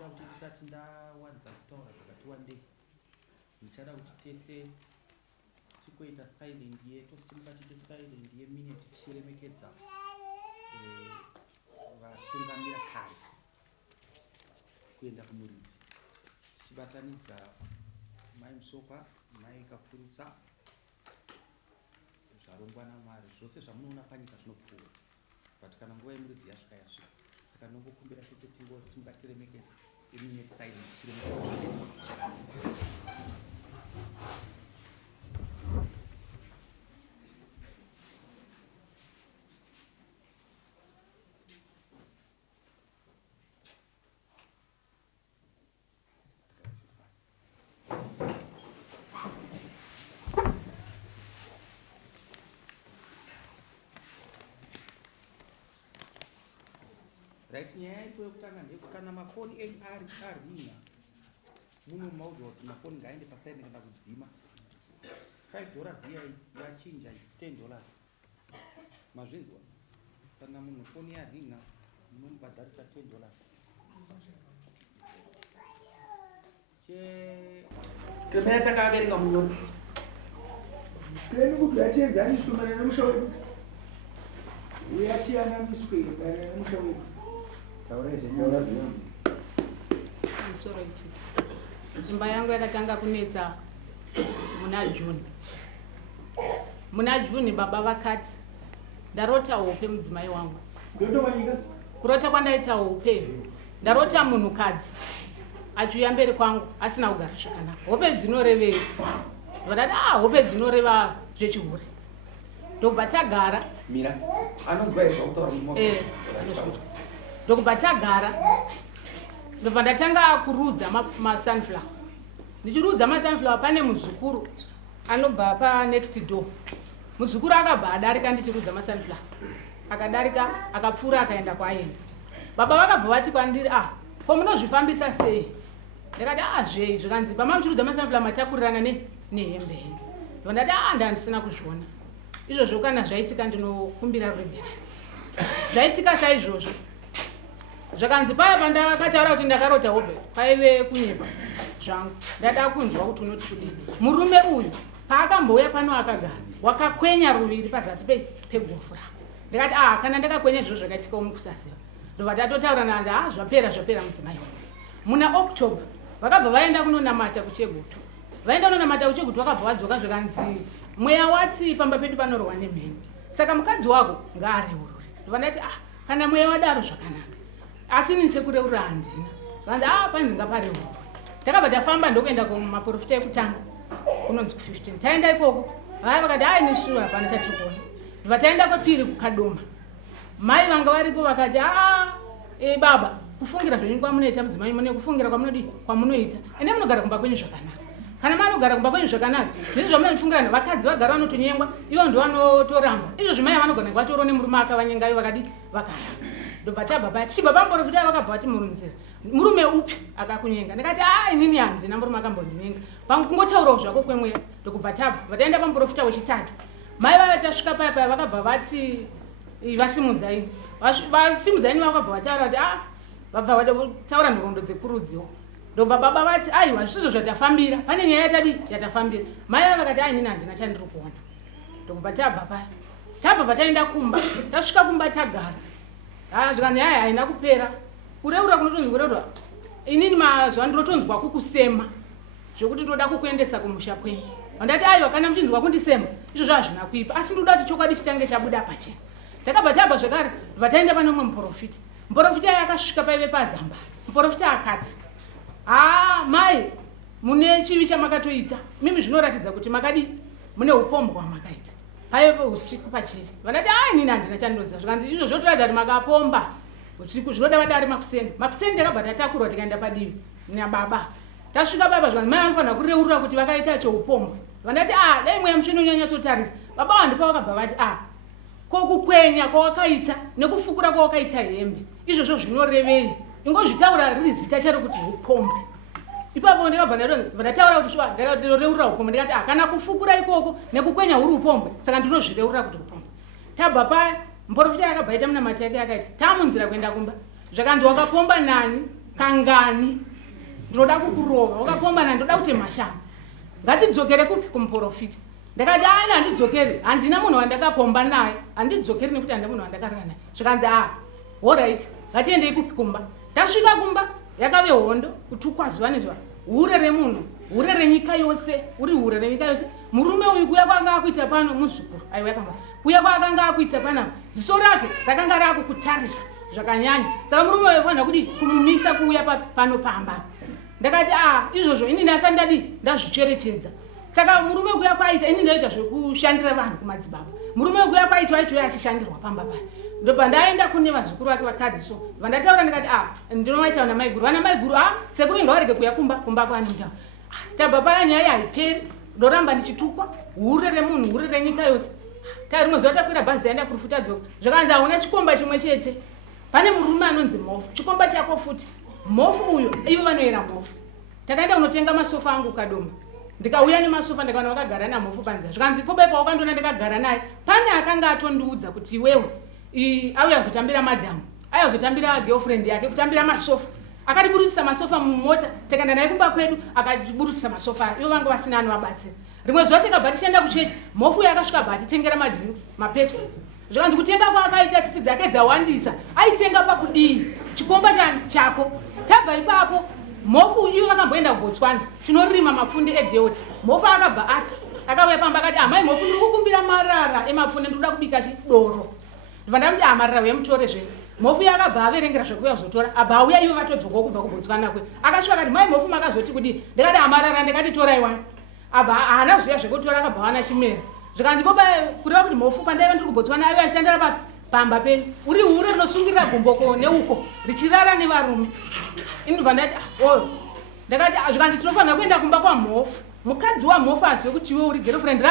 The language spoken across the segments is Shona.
ndinokumbira kuti tisati ndawadza kutaura zvakati wandei ndichada kuti tese tikoita silent tosimuka tiite silent yeminute tichiremekedza vatungamira kare kuenda kumuridzi tichibatanidza mai Musokwa, mai Kafurutsa, zvarongwa naMwari zvose zvamunoona panyika zvinopfuura but kana nguva yemuridzi yasvika saka ndinongokumbira tese tingosimuka tiremekedza iminute silent right. Nyaya iko yekutanga ndekuti kana mafoni enyu arina munomaudza kuti mafoni ngaende pasaini kana kudzima. $5 iya yachinja $10 mazvinzwa. Kana munhu foni yarina munomubhadharisa $10 kemera takaverenga munyoro keni kuti yatiedzaniswa nemusha wedu uyatiyanamiswe nemusha wedu imba yangu yakatanga kunetsa muna Juni baba vakati ndarota hope mudzimai wangu. Kurota kwandaita hope ndarota munhukadzi achiuya mberi kwangu asina kugara zvakanaka. Hope dzinorevei? Vakati hope dzinoreva zvechihure. Ndobva tagara mira anonzwa izvakutaura ndokubva tagara ndobva ndatanga kurudza masunflower. Ndichirudza masunflower pane muzukuru anobva panext door. Muzukuru akabva adarika ndichirudza masunflower. Akadarika akapfuura akaenda kwaenda. Baba vakabva vati kwandiri ko munozvifambisa sei? Ndakati zvei zvikanzi pamamuchirudza masunflower matakurirana nehembe. Ndondati ndandisina kuzviona. Izvozvo kana zvaitika ndinokumbira ruregerero. Zvaitika saizvozvo. Zvakanzi paya pandakataura kuti ndakarota hope paive kunyepa zvangu. Ndada kunzwa kuti unoti kudini. Murume uyu paakambouya pano akagara wakakwenya ruviri pazasi pegofu rako. Ndakati kana ndakakwenya izvozvo zvakaitika mukusaziva. Ndobva tatotaura nanda zvapera mudzimai wangu. Muna October vakabva vaenda kunonamata kuChegutu. Vaenda kunonamata kuChegutu vakabva vadzoka zvakanzi mweya wati pamba pedu panorwa nemheni. Saka mukadzi wako ngaareurure. Ndobva ndati kana mweya wadaro zvakanaka. Asi nichekureurura handina. Vanzi panzi ngapareururwe. Takabva tafamba ndokuenda kumaprofita ekutanga kunonzi ku15. Taenda ikoko vakati nisu hapana chatirikuona. Ndobva taenda kwepiri kukadoma. Mai vanga varipo vakati baba kufungira zvenyu kwamunoita mudzimai mune kufungira kwamunoita ende munogara kumba kwenyu zvakanaka. Kana manogara kumba kwenyu zvakanaka zvese zvamunofungira nevakadzi vagara vanotonyengwa ivo ndo vanotoramba. Izvo mai vanogona kuvatoro nemurume akavanyengayo vakadi vakaramba. Ndobva tabva paya tichibva pamuprofita vakabva vatimurunzira murume upi akakunyenga. Ndikati inini handina murume akambondinyenga pangotaurawo zvako kwemweya. Ndokubva tabva vataenda pamuprofita wechitatu. Mai vaya tasvika paya vakabva vati vasimudzaini. Vasimudzaini vakabva vataura kuti vabva vataura nhoroondo dzekurudziwo. Ndobva baba vati aiwa zvisizvo zvatafambira pane nyaya yatafambira. Mai vaya vakati inini handina chandiri kuona. Ndokubva tabva paya tabva taenda kumba. Tasvika kumba tagara zvikanzi haina kupera kureura kunotonzi kureura. Inini mazuva ndirotonzwa kukusema zvokuti ndoda kukuendesa kumusha kwenyu. Ndati kana muchinzwa kundisema izvozvo hazvina kuipa asi ndoda kuti chokwadi chitange chabuda pachena. Takabva tabva zvakare vataenda pane umwe muprofita. Muprofita akasvika paive pazamba. Muprofita akati mai mune chivi chamakatoita mimi zvinoratidza kuti makadi mune upombwa makaita paive usiku pachiri. Vandati inini handina chandoziva zvikanzi izvo zvotoratidza kuti makapomba usiku zvinoda vadari makuseni takabva tatakurwa tikaenda padivi nababa. Tasvika paipa zvikanzi mai vanofanira kureurura kuti vakaita cheupombwe. Vandati dai mweya muchinonyanya totarisa. Baba vandipa vakabva vati kokukwenya kwawakaita nekufukura kwawakaita hembe izvozvo zvinorevei? Ingozvitaura riri zita charo kuti upombwe. Ipapo ndakabva ndataura kuti ndakareurura upombwe. Ndikati kana kufukura ikoko nekukwenya huri upombwe saka ndinozvireurura kuti upombwe. Tabva paya muprofita akabva aita munamati yake akaita tamunzira kuenda kumba. Zvakanzi wakapomba nani kangani ndoda kukurova wakakombana ndoda kuti mashamba ngatidzokere kupi kumuprofita ndakati ana handidzokeri handina munhu wandakapomba naye handidzokeri nekuti handina munhu wandakarara naye zvikanzi allright ngatiendei kupi kumba tasvika kumba yakave hondo kutukwa zuva nezuva hure remunhu hure renyika yose uri hure renyika yose murume uyu kuya kwanga akuita pano muzvikuru aiwa yakanga kuya kwaakanga akuita pana ziso rake rakanga rakukutarisa zvakanyanya saka murume uyu fanira kuti kumumisa kuuya pano pamba ndakati izvozvo ini ndasati ndadi ndazvicherechedza saka murume kuya kwaita ini ndaita zvekushandira vanhu kumadzibaba murume kuya kwaita waitoya achishandirwa pamba paya ndopa ndaenda kune vazukuru vake vakadzi so vandataura ndikati ndinovaita vana maiguru vana maiguru sekuru inga varege kuya kumba kwaninda tabva paya nyaya haiperi ndoramba ndichitukwa hure remunhu hure renyika yose rimwe zuva takwira bhazi yaenda kurufuta dzoka zvakanzi hauna chikomba chimwe chete pane murume anonzi mofu chikomba chako futi mofu uyo ivo vanoera mofu takaenda kunotenga masofa angu kadoma ndikauya nemasofa ndikaona vakagara namofu panzira zvikanzi pobepa wakandoona ndikagara naye pane akanga atondiudza kuti iwewe auya zotambira madhamu aya zotambira girlfriend yake kutambira masofa akatiburutisa masofa mumota takaenda naye kumba kwedu akatiburutisa masofa ivo vanga vasina anovabatsira rimwe zuva tikabva tichienda kuchechi mofu uyo akasvika bva atitengera madrinks mapepsi zvakanzi kutenga kwaakaita tsitsi dzake dzawandisa aitenga pakudii chikomba chako tabva ipapo mofu ivo vakamboenda kubotswana tinorima mapfunde edheota mofu akabva ati akauya pamba akati amai mofu ndiri kukumbira marara emapfunde ndikuda kubika chidoro vandamuti marara uyamutore zvenu mofu yakabva averengera zvekuya kuzotora abva auya ivo vatodzokawo kubva kubotswana kwe akasvika akati mai mofu makazoti kudi ndikati amarara ndikati torai wani abva haana zviya zvekutora akabva wana chimera zvikanzi boba kureva kuti mofu pandaiva ndiri kubotswana aiva achitandira pamba penyu uri hure rinosungirira gumboko neuko richirara nevarume inobva ndati ndakati zvikanzi tinofanira kuenda kumba kwamofu mukadzi wamofu azive kuti iwe uri girlfriend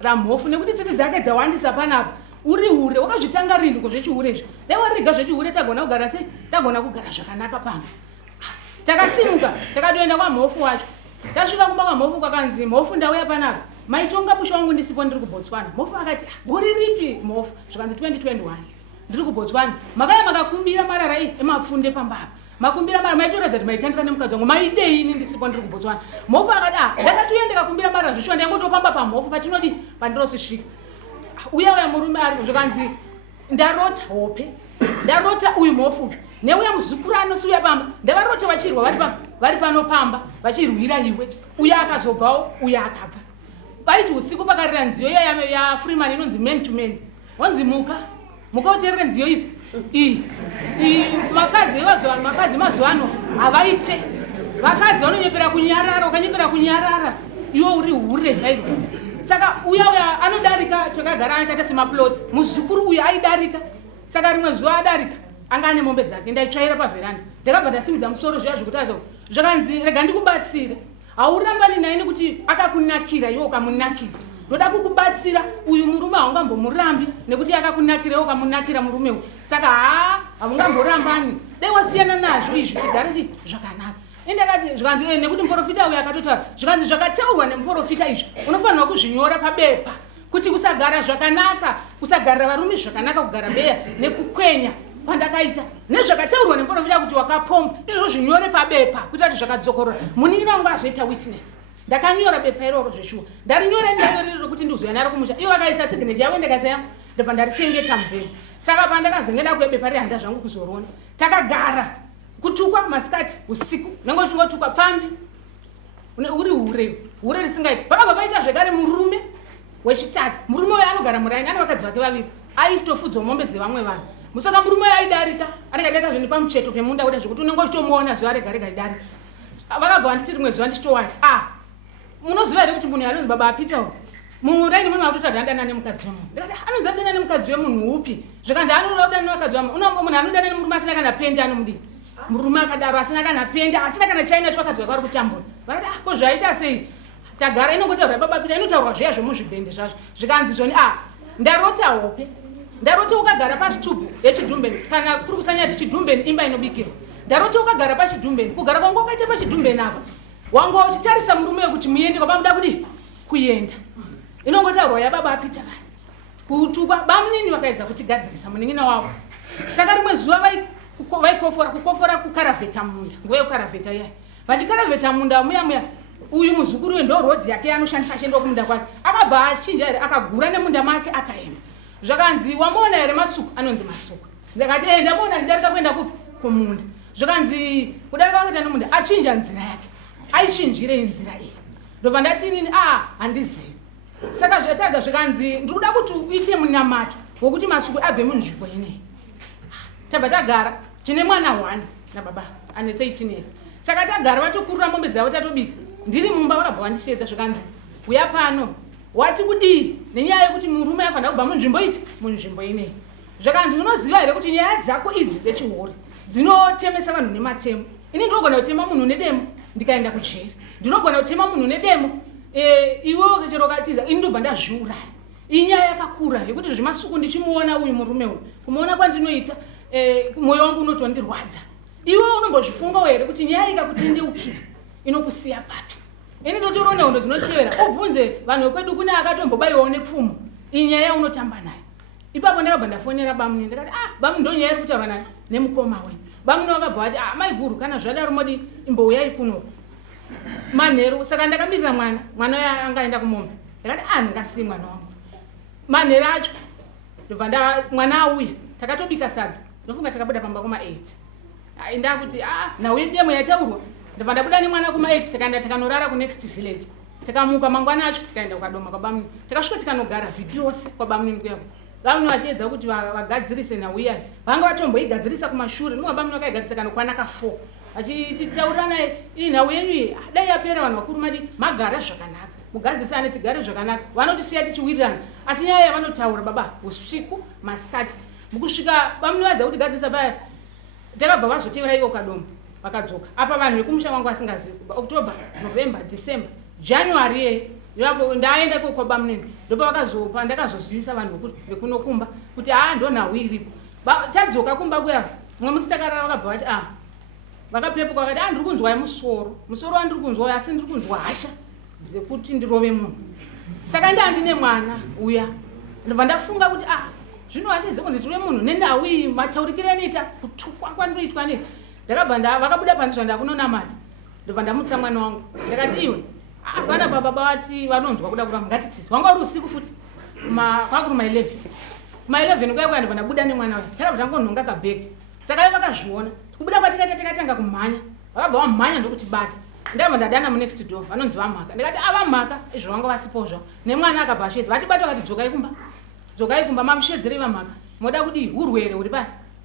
ramhofu nekuti tsitsi dzake dzawandisa panapa uri hure wakazvitanga riniko zvechihure izvi daiwariga zvechihure tagona kugara sei tagona kugara zvakanaka pamba takasimuka takatoenda kwamhofu wacho tasvika kumba kwamhofu kwakanzi mhofu ndauya panapa maitonga musha wangu ndisipo ndiri kubotswana mofu akati gori ripi mofu zvikanzi 2021 ndiri kubotswana makaya makakumbira marara emapfunde pambapa makumbira marara maitoratidza kuti maitandira nemukadzi wangu maidei ini ndisipo ndiri kubotswana mofu akati ndakatiuya ndikakumbira marara zvishuwa ndaingotopamba pamhofu patinodi pandirosisvika uya murume ari zvikanzi ndarota hope ndarota uyu mofu neuya muzukuru anosiuya pamba ndavarota vachirwa vari pano pamba vachirwira iwe uya akazobvawo uya akabva vaiti usiku pakarira nziyo iya yafreeman inonzi man to man wanzi muka uteerere nziyo ipi makadzi mazuva ano havaite vakadzi vanonyepera kunyarara ukanyepera kunyarara iwo uri hure zvairo saka uya anodarika twakagara akaita semaplots muzukuru uyu aidarika saka rimwe zuva adarika anga ane mombe dzake ndaitsvaira pavheranda ndakabva ndasimudza musoro zviya zvekutaza zvakanzi rega ndikubatsire haurambani naye nekuti akakunakira iwe ukamunakira ndoda kukubatsira uyu murume haungambomurambi nekuti akakunakira iwe ukamunakira murume uyu saka hamungamborambani dai wasiyana nazvo izvi tigare zvakanaka indakati zvikanzi nekuti muprofita uyu akatotaura zvikanzi zvakataurwa nemuprofita izvi unofanirwa kuzvinyora pabepa kuti kusagara zvakanaka kusagarira varume zvakanaka kugara beya nekukwenya pandakaita nezvakataurwa nemuprofita kuti wakapomba izvozvo zvinyore pabepa kuti ati zvakadzokorora munini wangu azoita witness ndakanyora bepa iroro zveshuwa ndarinyore ndayorero kuti ndizoya naro kumusha ivo vakaisa signature yavo ndikasaya ndobva ndarichengeta mubhemu saka pandakazenge ndakuya bepa rihanda zvangu kuzorona takagara kutukwa masikati usiku nango chingotukwa pfambi uri hure risingaiti pakabva paita zvekare murume wechitatu murume uyo anogara muraini ane vakadzi vake vaviri aitofudzwa mombe dzevamwe vanhu musaka murume uyo aidarika anenge zvini pamucheto pemunda kuda zvekuti unenge uchitomuona zuva rega rega idarika vakabva vanditi rimwe zuva ndichitowati munoziva here kuti munhu anonzi baba apita muraini munhu akutoti adana nemukadzi wemunhu ndikati anonzi adana nemukadzi wemunhu upi zvikanzi anoda nemukadzi wemunhu munhu anodana nemurume asina kana pendi anomudii murume akadaro asina kana pendi asina kana chaina chivakadzi vake vari kutambura vakati ko zvaita sei tagara inongotaurwa baba pita inotaurwa zviya zvemuzvibhende zvazvo zvikanzi zvoni ndarota hope ndarota ukagara pasitubu yechidhumbeni kana kuri kusanyati chidhumbeni imba inobikirwa ndarota ukagara pachidhumbeni kugara kwangu wakaita pachidhumbeni apa wanga uchitarisa murume wekuti muende kwaba muda kudi kuenda inongotaurwa yababa apita kutukwa bamunini vakaedza kutigadzirisa munin'ina wavo saka rimwe zuva kukofora kukaravheta munda nguva yekukaravheta iya vachikaravheta munda muya uyu muzukuru ndo rodhi yake anoshandisa achienda kumunda kwake akabva achinja here akagura nemunda make akaenda zvakanzi wamuona here masuku anonzi masuku ndakati ndamuona achidarika kuenda kupi kumunda zvakanzi kudarika kuenda nemunda achinja nzira yake aichinjirei nzira iyi ndobva ndati inini handizivi saka zvataga zvikanzi ndikuda kuti uite munyamato wokuti masuku abve munzvimbo ineyi tabva tagara tine mwana 1 nababa ane 13 years saka tagara vatokurura mombe dzavo tatobika ndiri mumba vakabva vandishedza zvikanzi uya pano wati kudii nenyaya yekuti murume afanira kubva munzvimbo ipi munzvimbo ineyi zvakanzi unoziva here kuti nyaya dzako idzi dzechihure dzinotemesa vanhu nematemo ini ndinogona kutema munhu nedemo ndikaenda kujeri ndinogona kutema munhu nedemo iwe chero katiza ini ndobva ndazviuraya inyaya yakakura yekuti zvemasuku ndichimuona uyu murume uyu kumuona kwandinoita mwoyo wangu unotondirwadza iwe unombozvifungawo here kuti nyaya ikakutendeukira inokusiya papi ini ndotoona hondo dzinotevera ubvunze vanhu vekwedu kune akatombobayiwawo nepfumo iyi nyaya unotamba nayo ipapo ndakabva ndafonera bamuni ndikati bamuni ndo nyaya iri kutaurwa nayo nemukoma wenyu bamuni vakabva vati maiguru kana zvadaro modi imbouyai kuno manheru saka ndakamirira mwana uyo angaenda kumombe ndakati ndingasii mwana wangu manheru acho ndobva mwana auya takatobika sadza ndofunga takabuda pamba kuma8 ndakuti nauye demo yataurwa ndobva ndabuda nemwana kuma8 takaenda tikanorara kunext village takamuka mangwana acho tikaenda kukadoma kwabamuni takasvika tikanogara vhiki yose kwabamunini kuyako vamwe vachiedza kuti vagadzirise nauya vanga vatomboigadzirisa kumashure ndinga bamuni vakaigadzirisa kanokwanaka 4 vachititaurira naye iyi nhau yenyu iyi dai yapera vanhu vakuru madi magara zvakanaka mugadzirisane tigare zvakanaka vanotisiya tichiwirirana asi nyaya yavanotaura baba usiku masikati mukusvika bamuni vadza kuti gadzirisa paya takabva vazotevera ivo kadoma vakadzoka apa vanhu vekumusha wangu vasingazivi kubva october november december january ye yapo ndaenda kwabamunini ndopa vakazopa ndakazozivisa vanhu vekunokumba kuti ndo nhau iripo tadzoka kumba kuya mwe musi takarara vakabva vati vakapepuka vakati ndiri kunzwa musoro wandiri kunzwa asi ndiri kunzwa hasha dzekuti ndirove munhu saka ndandine mwana uya ndobva ndafunga kuti zvino vachedze kunzi tirove munhu nenhau iyi mataurikire anoita kutukwa kwandiroitwa nei ndakabva vakabuda panzvizva ndakunonamata ndobva ndamutsa mwana wangu ndakati iwe vana baba vati vanonzwa kuda kuramba ngatitizi wanga uri usiku futi kwakuri ma11 kuya ndobva ndabuda nemwana wayo takabva tangonhonga kabhegi saka ivo vakazviona kubuda kwatikatanga kumhanya vakabva vamhanya ndokuti bata ndabva ndadana munext door vanonzi vamhaka ndikati vamhaka izvo vanga vasipo zvavo nemwana akabva ashedza vatibata vakati dzokai kumba mamushedzerei vamhaka moda kudii urwere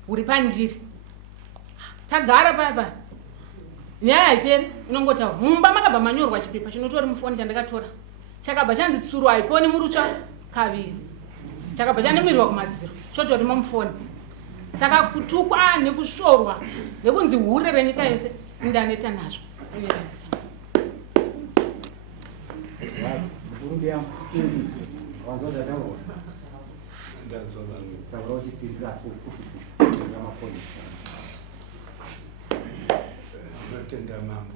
huri pandiri tagara paya nyaya haiperi inongotaura mumba makabva manyorwa chipepa chinotori mufoni chandakatora chakabva chanzi tsuru haiponi murutsva kaviri chakabva chanemirirwa kumadziro chotori mamufoni saka kutukwa nekusvorwa nekunzi hure renyika yose ndaneta nazvo Tenda mambo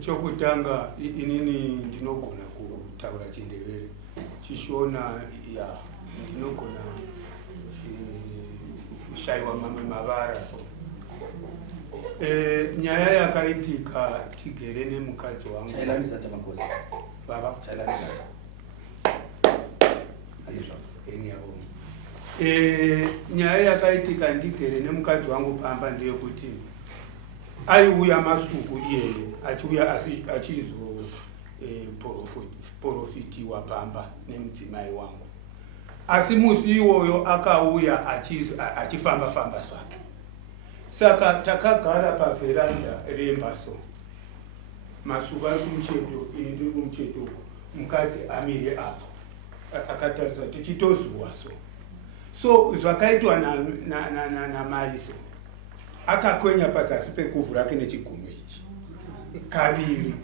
chokutanga inini ndinogona kutaura chindevere chishona ya ndinogona shaiwa mamwe mavara so nyaya yakaitika tigere nemukadzi wangu chailanisa chamakosi baba chailanisa nyaya yakaitika ndigere nemukadzi wangu pamba ndeyekuti aiuya masuku iyeye achiuya achizo profitiwa pamba nemudzimai wangu asi musi iwoyo akauya achifamba zvake saka takagara pavheranda rembaso masuku ari kumucheto ini ndiri kumucheto mukadzi amire apo akatarisa tichitozuwa so zvakaitwa namai so akakwenya pazasi pekuvhu rake nechigumo ichi kaviri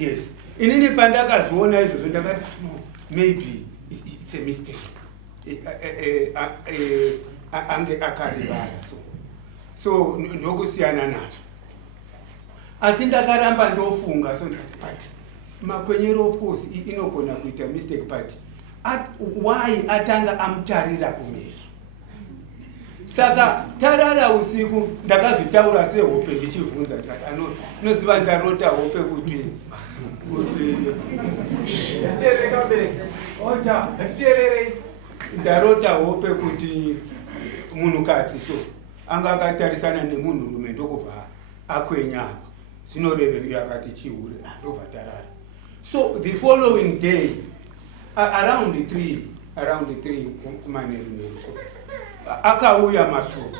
yes inini pandakazviona izvozvo ndakati no maybe it's a mistake ange akarivara so ndokusiyana nazvo asi ndakaramba ndofunga so but makwenyero of course inogona kuita mistake but why atanga amutarira kumeso. Saka tarara usiku ndakazvitaura sehope ndichivhunza kuti anoziva ndarota hope kuti ndarota hope kuti munhukadzi so anga akatarisana nemunhurume ndokubva akwenya apa zinoreve yakati chihure ndobva tarara. So the following day around 3 kumaneruneru so akauya masuku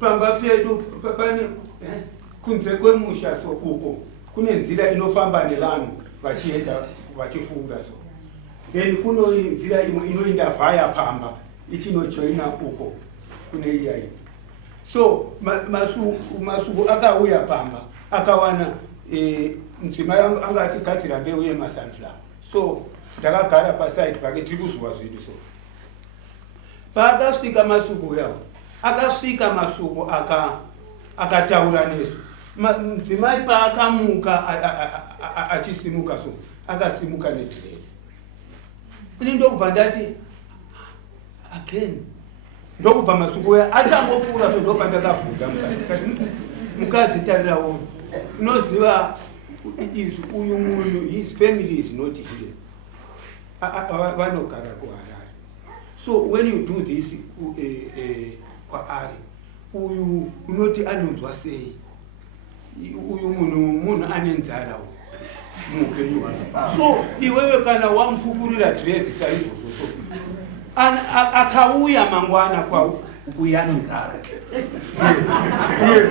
pamba pedu pane kunze kwemusha so uko kune nzira inofamba nevanhu vachienda vachifura so then kuno nzira imwe inoenda vhaya Pamba ichinojoina uko kune iyai. So masuku akauya Pamba akawana mudzimai anga achigadzira mbeu yemasunflower. So ndakagara paside pake tiri kuzwa zvedu so paakasvika masuku yawo akasvika masuku akataura nesu mudzimai paakamuka achisimuka so akasimuka nedresi. Ini ndokubva ndati again ndokubva masuku aya achangopfuura so ndobva ndakabvunza mukadzi tarirawo unoziva izvi uyu munhu his family is not here vanogara kuHarare. So when you do this kwaari uyu unoti anonzwa sei uyu munhu ane nzara muupenyu hwake. So iwewe kana wamupfukurira dresi saizvozvo so akauya mangwana kwau uyu anonzara. Yes.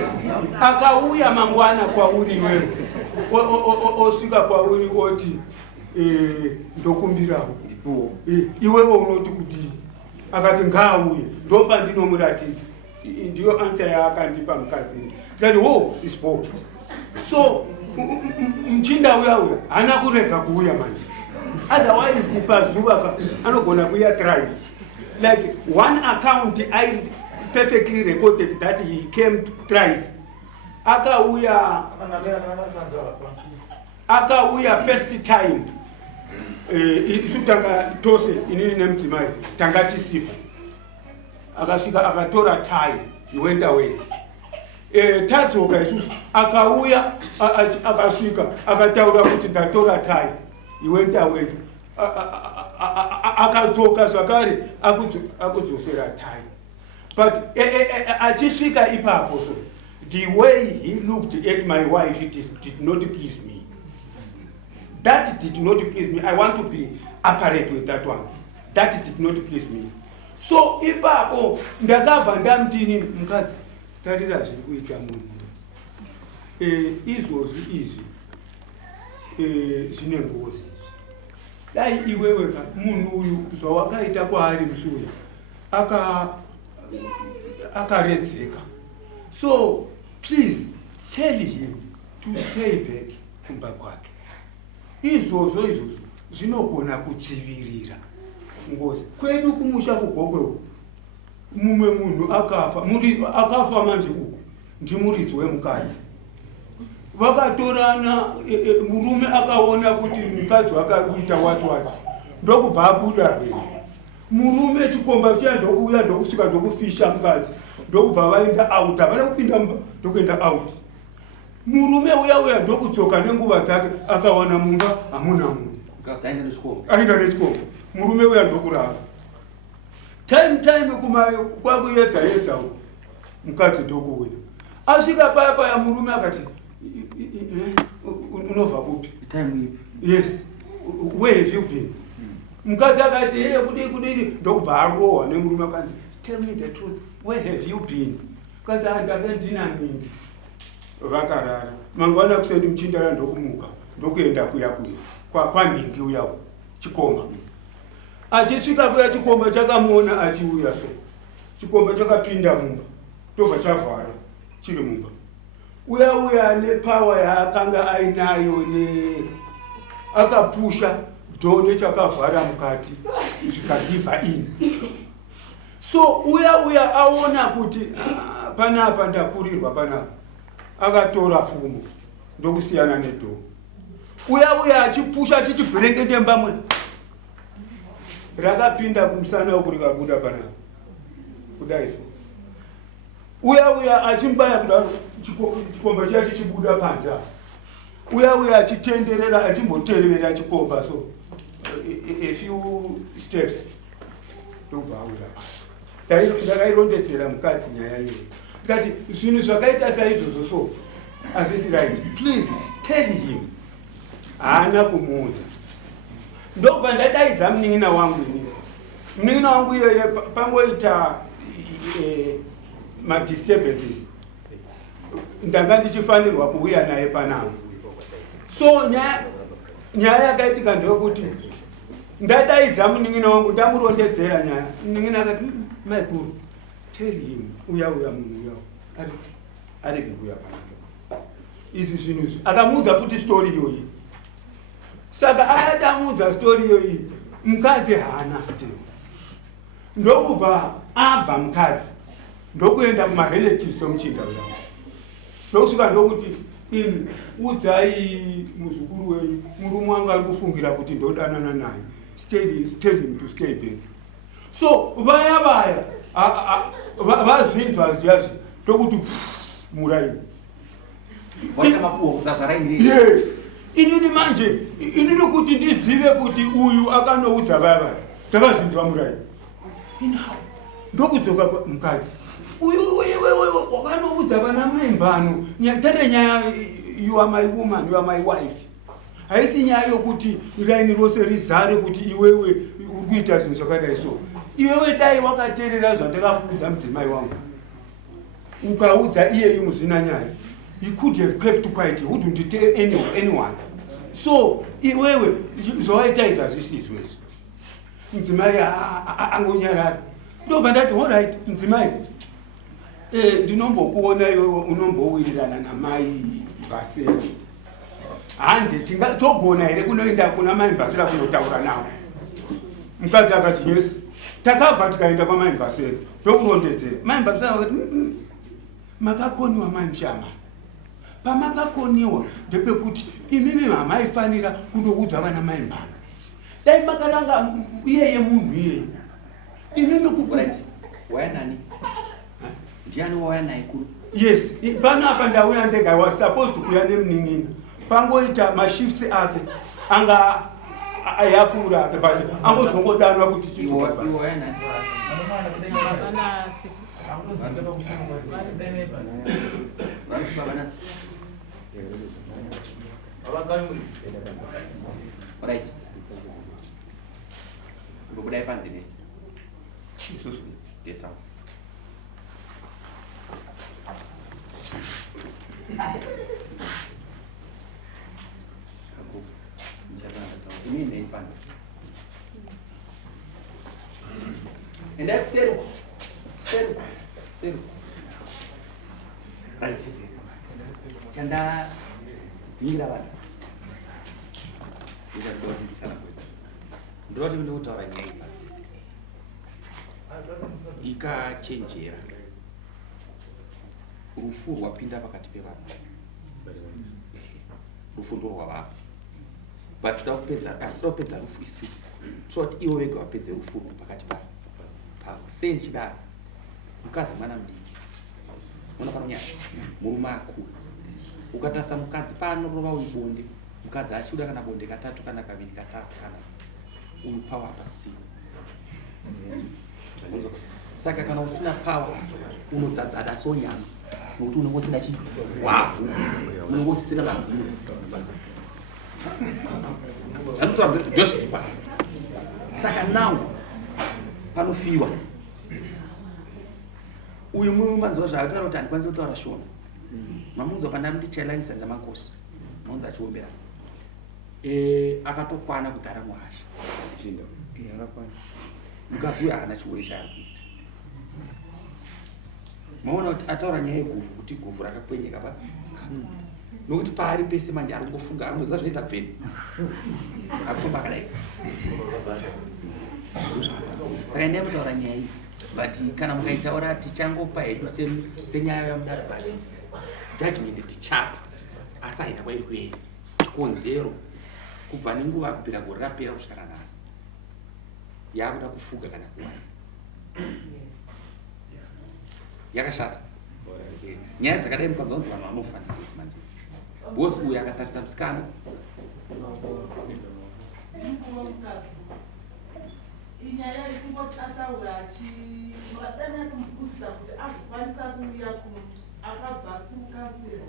Akauya mangwana kwauri iwewe osvika kwauri oti ndokumbirawo iwewe unoti kudii akati ngaauye ndopa ndinomuratidza ndiyo answer yaakandipa mukadzi ndati wo is Bob. So mchinda uya hana kurega kuuya manje otherwise pazuva anogona kuuya thrice. Like one account I perfectly recorded that he came thrice. Akauya first time isu tanga tose inini nemudzimai tanga tisipa akasvika akatora tie he went away. Tadzoka isusu akauya akasvika akataura kuti ndatora tie he went away. Akadzoka zvakare akudzosera tie. But achisvika ipapo so the way he looked at my wife did not please me. That did not please me. I want to be apparent with that one. That did not please me. So ipapo ndakabva ndamutini mukadzi tarira zviri kuita munhu izvozvi izvi zvine ngozi. Dai iwewe munhu uyu zvawakaita kwaari musuya akaredzeka. So please tell him to stay back kumba kwake. Izvozvo zvinogona kudzivirira ngozi. Kwedu kumusha kugogwe mumwe munhu akafa manje uku ndimuridzi wemukadzi. Vakatorana murume akaona kuti mukadzi akaruita wati ndokubva abuda rei. Murume chikomba chiya ndokuuya ndokusvika ndokufisha mukadzi ndokubva vaenda out. Havana kupinda mumba ndokuenda out. Murume uya ndokudzoka nenguva dzake akawana mumba hamuna munhu. Aenda nechikomba. Murume uya ndokurara. Time kumayo kwakuyedza mukadzi ndokuuya. Asvika paya murume akati unobva kupi? Yes. Where have you been? Mukadzi akati kudii ndokubva arohwa nemurume akanzi tell me the truth, where have you been? Mukadzi ndakandina ningi. Vakarara. Mangwana kuseni mchinda ya ndokumuka ndokuenda kuya kwaningi uyawo chikomba. Achisvika kuya chikomba chakamuona achiuya so chikomba chakapinda mumba tobva chavhara chiri mumba. Uya nepower yaakanga ainayo akapusha door nechakavhara mukati zvikagiva in. So uya aona kuti panapa ndakurirwa panapa akatora fumo ndokusiyana nedoo. uya achipusha achiti bhurengende mbamwe rakapinda kumusana uku rikabuda panapa kudai so. Uya achimbaya kudaro chikomba chiya chichibuda panze. Uya achitenderera achimboterera chikomba so a few steps ndobva awira. Ndakairondedzera mukadzi nyaya iyo ndikati zvinhu zvakaita saizvozvo so hazvisi right, please tell him. Haana kumuudza. Ndobva ndadaidza munin'ina wangu ini. Munin'ina wangu iyeye pangoita madisturbances ndanga ndichifanirwa kuuya naye panapa. So nyaya yakaitika ndeyekuti ndadaidza munin'ina wangu ndamurondedzera nyaya. Munin'ina akati maikuru tell him uya munhu uya arege kuuya panapa. Izvi zvinhu izvi akamuudza futi story iyoyi. Saka ayatamudza story iyoyi mukadzi haana still. Ndokubva abva mukadzi ndokuenda kumarelatives omuchinda uya. Ndokusvika ndokuti imi udzai muzukuru wenyu murume wangu ari kufungira kuti ndodanana naye. Tell him to stay back. So vaya vazinzwa ziyazvi ndokuti muraini. Yes. Inini manje inini kuti ndizive kuti uyu akanoudza baba takazinzwa murai inawo ndokudzoka mukadzi uyu wakanoudza vana maimbano tare nyaya you are my woman, you are my wife. Haisi nyaya yokuti raini rose rizare kuti iwewe uri kuita zvinhu zvakadai so. Iwewe dai wakateerera zvandakakuudza mudzimai wangu ukaudza iye muzvina nyaya, he could have kept quiet. He wouldn't tell anyone. So iwewe zvawaita izvi hazvisizvo izvi. Mudzimai angonyarara. Ndobva ndati alright mudzimai, ndinombokuona iwewe unombowirirana namai Mbasera. Hande togona here kunoenda kuna mai Mbasera kunotaura navo. Mukadzi akati yes. Takabva tikaenda kwamai Mbasera ndokurondedzera. Mai Mbasera akati makakoniwa mai Mushamani. Pamakakoniwa ndepekuti imimi hamaifanira kundoudza vana mai mbano. Dai makaranga iyeye munhu iyeye. Imimi kukureti. Waya nani? Ndiani waya naye kuru? Yes, panapa ndauya ndega. I was supposed to kuya nemunin'ina. Pangoita mashifts ake anga ayapura ake but angozongodanwa kuti chituka basi. Iwo waya nani? Alright. Ngobudai panzi nesi. Isusu Deta. Ini nei panzi. Enda seru. Right. Chanda zingira bana. Ija ndoti sana kweta. Ndoti ndinotaura nyaya ipa. Ikachenjera. Rufu rwapinda pakati pevanhu. Rufu ndo rwavava. But toda kupedza rufu isusu. Kuti ivo vega vapedze rufu pakati pavo. Sei ndichidaro. Mukadzi mwana mudiki. Mwana panonyanya. Murume akura. Ukatasa mukadzi paanorova uyu bonde. Mukadzi achiuda kana bonde katatu kana kaviri katatu kana uyu power pasina. Saka kana usina power unodzadzada sonyama. Nokuti unenge usina chiwavu. Unenge usina mazino. Anotaura just pa. Saka now panofiwa. Uyu mumanzwa zvataura kuti andikwanisi kutaura shona. Mamunzwa pandamti challenge sanza makosi. Mamunzwa achiombera. Akatokwana kugara muhasha. Chinda. Akakwana. Mukadzi uyu haana chiori chaari kuita. Maona kuti ataura nyaya yeguvhu kuti guvhu rakakwenyeka pa. Nokuti paari pese manje ari kungofunga anoziva zvinoita pfeni. Akufamba akadai. Saka ndai kutaura nyaya iyi. But kana mukaitaura tichangopa hedu senyaya yamudaro but judgment tichapa. Asi haina kwairi kuenda. Chikonzero kubva nenguva kubvira gore rapera kusvika nanhasi yakuda kufuga kana kuwana yakashata. Nyaya dzakadai mukadzonzi vanhu vanofa ndizodzi manje bosi uyu akatarisa musikana inyaya yekungoti ataura achimukudzisa kuti azokwanisa kuuya kuno akabva timukansera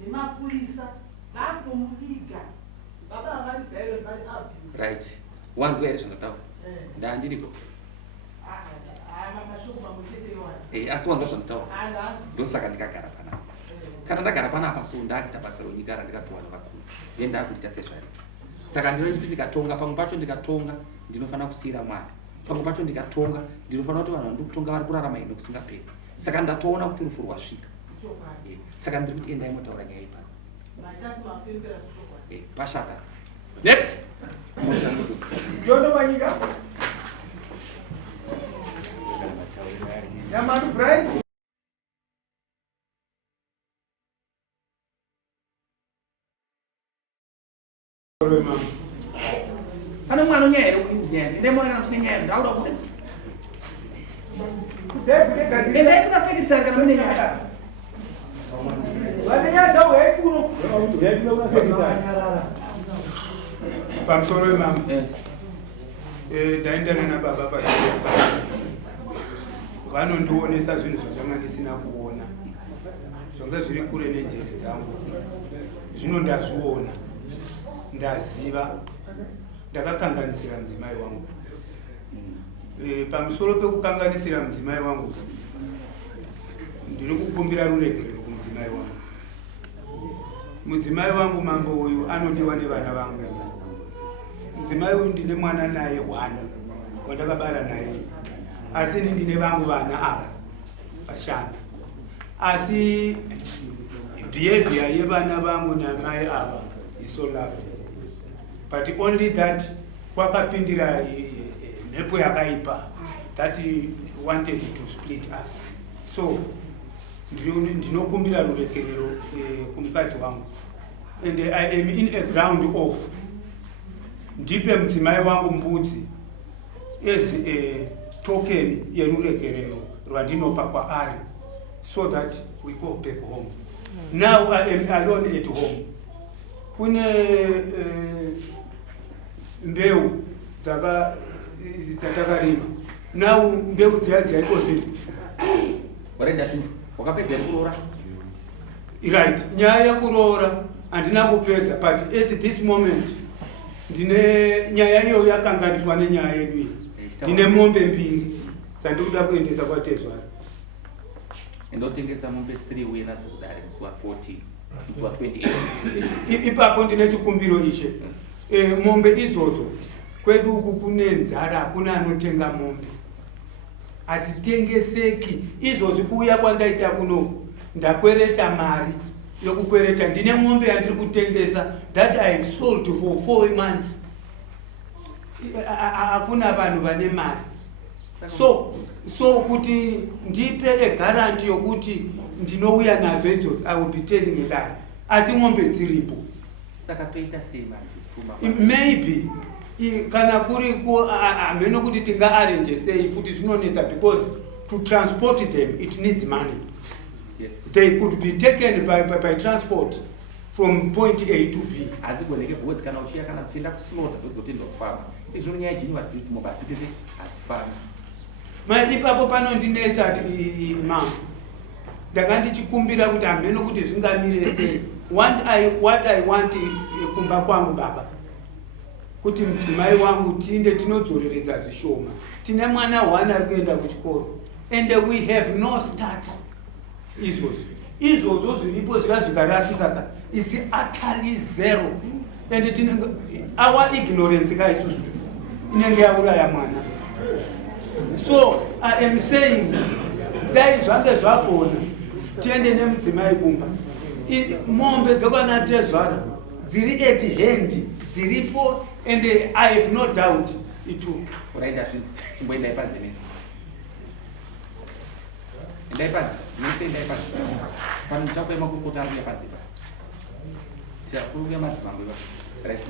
nemapurisa vakutomuviga vaba vari violent vari abuse. Right. Wanzwa here zvandataura ndandiriko mashoko mamutete asi wanzwa zvandataura ndosaka ndikagara panapa. Kana ndagara panapa so ndakuita basa ronyika randikapiwa nevakuru ndendakuita sezvairi. Saka ndinochiti ndikatonga pamwe pacho ndikatonga ndinofanira kusiyira Mwari. Pamwe pacho ndikatonga ndinofanira kuti vanhu vandiri kutonga vari kurarama ino kusingaperi. Saka ndatoona kuti rufu rwasvika. Saka ndiri kuti endai motaura nyaya ipadzi. Pashata. Next. Ndono manyika. Yamanu Brian. Ana mwana unyaya here kuinzinyaya ndemona kana muchine nyaya ndaura kuti endai kuna sekretari kana mune nyaya vanenyaza uyaikuno pamusoro wemama ndaendana nababa vanondionesa zvinhu zvachanga ndisina kuona zvanga zviri kure nenjere dzangu zvino ndazviona ndaziva ndakakanganisira mudzimai wangu. Pamusoro pekukanganisira mudzimai wangu ndiri kukumbira ruregerero kumudzimai wangu. Mudzimai wangu mambo uyu anodiwa nevana vangu. Mudzimai uyu ndine mwana naye 1 wandakabara naye, asi ndine vangu vana ava vashanu. Asi behavior yevana vangu namai ava is so lovely, but only that kwakapindira mhepo yakaipa that he wanted to split us. So ndinokumbira ruregerero kumukadzi wangu, and I am in a ground of ndipe mudzimai wangu mbudzi as a token yeruregerero rwandinopa kwaari, so that we go back home. Now I am alone at home. Kune mbeu dzatakarima. Now mbeu dzaiko zvipi? Warenda zvinzi wakapedza kuroora? Right. Nyaya yekuroora handina kupedza, but at this moment ndine nyaya iyo yakanganiswa nenyaya yedu. Ndine mombe 2 dzandikuda kuendesa kwatezvara. Ndotengesa mombe 3 uye nadzo kudare musi wa 14 musi wa 28. Ipapo ndine chikumbiro ishe. Mombe idzodzo kwedu uku kune nzara, hakuna anotenga mombe, hadzitengeseki. Izvozvi kuuya kwandaita kuno ndakwereta mari yokukwereta. Ndine mombe yandiri kutengesa that I have sold for 4 months. Hakuna vanhu vane mari. So kuti ndipere guarantee yokuti ndinouya nadzo idzodzo, I will be telling a lie. Asi mombe dziripo. Saka toita sei manje? Maybe kana kuri hameno kuti tinga arrange sei futi zvinonetsa, because to transport them it needs money. Yes. They could be taken by transport from point A to B. Hadzigoneke because kana uchiya kana dzichienda kuslota ndodzotendwa kufamba. Izvo nyaya yejinwa dismo badzitese hadzifani. Ipapo panondinetsa mama. Ndanga ndichikumbira kuti hameno kuti zvingamire sei. What I want kumba kwangu baba, kuti mudzimai wangu tinde tinodzoreredza zvishoma. Tine mwana 1 ari kuenda kuchikoro, and we have no start. Izvozvo zviripo zvikarasika is utterly zero, and our ignorance kaisusu inenge yauraya mwana. So I am saying dai zvange zvagona tiende nemudzimai kumba. Mombe dzokwana tezvara dziri at hand dziripo, and I have no doubt it will. Uraida zvinzi chimboendai panze nesi. Endai panze nesi, endai panze. Pano ndichakuema kurukota angu yapanze pa. Chakuru yamadzimambo iva. Right,